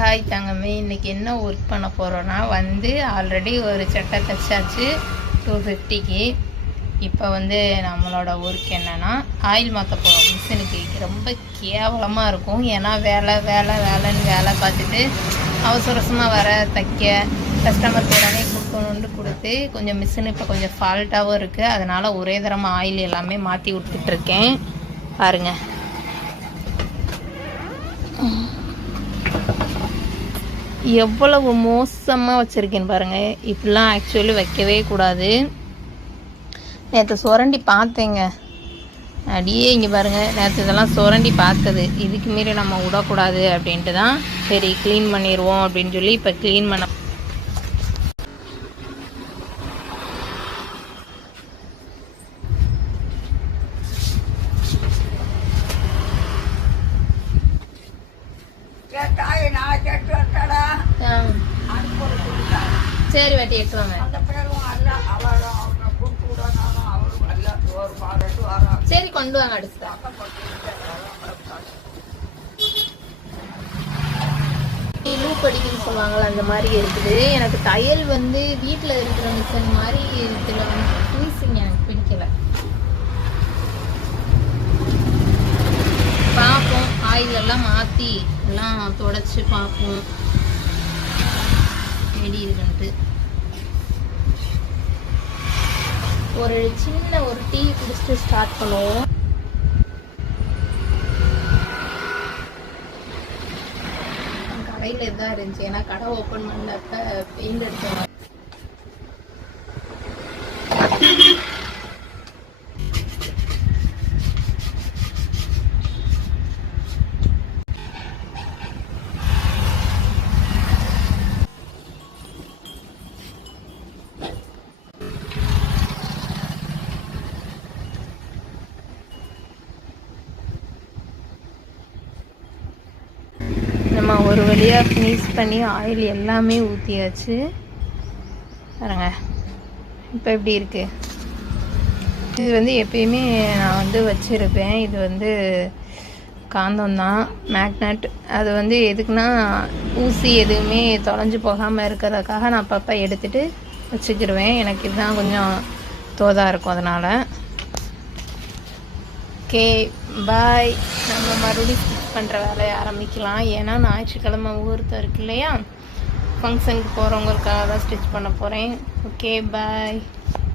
Hi தங்கமே, இன்றைக்கி என்ன ஒர்க் பண்ண போகிறோன்னா ஆல்ரெடி ஒரு சட்டை தைச்சாச்சு 250க்கு. இப்போ நம்மளோட ஒர்க் என்னென்னா ஆயில் மாற்ற போகிறோம். மிஷினுக்கு ரொம்ப கேவலமாக இருக்கும். ஏன்னா வேலைன்னு வேலை பார்த்துட்டு அவசரமாக வர தைக்க கஸ்டமருக்கு உடனே கொடுக்கணுன்னு கொடுத்து கொஞ்சம் மிஷின் இப்போ கொஞ்சம் ஃபால்ட்டாகவும் இருக்குது. அதனால் ஒரே தரமாக ஆயில் எல்லாமே மாற்றி விட்டுட்ருக்கேன். பாருங்கள், எவ்வளவு மோசமாக வச்சுருக்கேன்னு பாருங்கள். இப்படிலாம் ஆக்சுவலி வைக்கவே கூடாது. நேற்று சுரண்டி பார்த்தேங்க, அப்படியே இங்கே பாருங்கள். நேற்று இதெல்லாம் சுரண்டி பார்த்தது. இதுக்கு மீறி நம்ம விடக்கூடாது அப்படின்ட்டு தான் சரி க்ளீன் பண்ணிடுவோம் அப்படின்னு சொல்லி இப்போ க்ளீன் பண்ண சரி வெட்டி எட்டுவாங்க. சரி கொண்டு வாங்க. அடுத்து லூப் அடிக்குன்னு சொல்லுவாங்களா, அந்த மாதிரி இருக்குது. எனக்கு தையல் வீட்டில் இருக்கிற மிஷின் மாதிரி இதில் ஃபினிஷிங் எனக்கு பிடிக்கல. பார்ப்போம், ஆயில் எல்லாம் மாற்றி எல்லாம் தொடச்சி பார்ப்போம் எப்படி இருக்குன்ட்டு. ஒரு சின்ன ஒரு டீ குடிச்சிட்டு ஸ்டார்ட் பண்ணுவோம். கடையில் இதான் இருந்துச்சு, ஏன்னா கடை ஓப்பன் பண்ணப்ப பெயிண்ட் அடிச்சோம். நம்ம ஒரு வழியாக ஃபினிஷ் பண்ணி ஆயில் எல்லாமே ஊற்றியாச்சு. பாருங்க இப்போ எப்படி இருக்குது. இது எப்பயுமே நான் வச்சுருப்பேன். இது காந்தம்தான், மேக்னட். அது எதுக்குன்னா ஊசி எதுவுமே தொலைஞ்சு போகாமல் இருக்கிறதுக்காக நான் அப்பப்போ எடுத்துகிட்டு வச்சுக்கிடுவேன். எனக்கு இதுதான் கொஞ்சம் தோதாக இருக்கும். அதனால் ஓகே பாய். நம்ம மறுபடியும் ஸ்டிச் பண்ணுற வேலையை ஆரம்பிக்கலாம். ஏன்னா ஞாயிற்றுக்கிழமை முகூர்த்தம் இருக்கு இல்லையா, ஃபங்க்ஷனுக்கு போகிறவங்களுக்காக தான் ஸ்டிச் பண்ண போகிறேன். Okay bye.